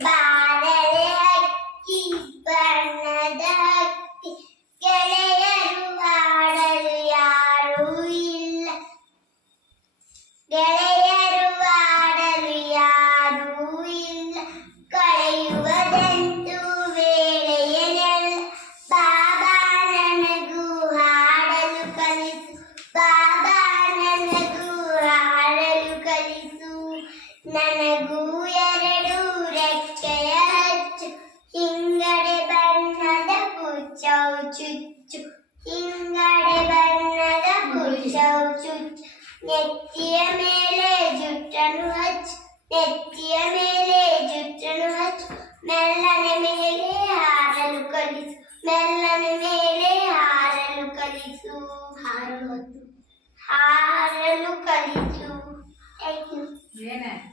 ಬಾರಲೆ ಹಕ್ಕಿ ಬಣ್ಣದ ಹಕ್ಕಿ ಗೆಳೆಯರು ಆಡಲು ಯಾರೂ ಇಲ್ಲ ಗೆಳೆಯರು ಆಡಲು ಯಾರೂ ಇಲ್ಲ ಕಳೆಯುವುದಂತೂ ವೇಳೆಯನೆಲ್ಲ ಬಾಬಾ ನನಗೂ ಹಾಡಲು ಕಲಿಸು ಬಾಬಾ ನನಗೂ ಹಾಡಲು ಕಲಿಸು ನನಗೂ ಎರಡು ರೆಕ್ಕೆಯ ಹಚ್ಚು ಹಿಂಗಡೆ ಬಣ್ಣದ ಕುಚ್ಚವು ಚುಚ್ಚು ಹಿಂಗಡೆ ಬಣ್ಣದ ಕುಚ್ಚವು ಚುಚ್ಚು ನೆತ್ತಿಯ ಮೇಲೆ ಜುಟ್ಟನ್ನು ಹಚ್ಚು ನೆತ್ತಿಯ ಮೇಲೆ ಜುಟ್ಟನ್ನು ಹಚ್ಚು ಮೆಲ್ಲನೆ ಮೇಲೆ ಹಾರಲು ಕಲಿಸು ಮೆಲ್ಲನೆ ಮೇಲೆ ಹಾರಲು ಕಲಿಸು ಹಾರಲು ಕಲಿಸು. Thank you.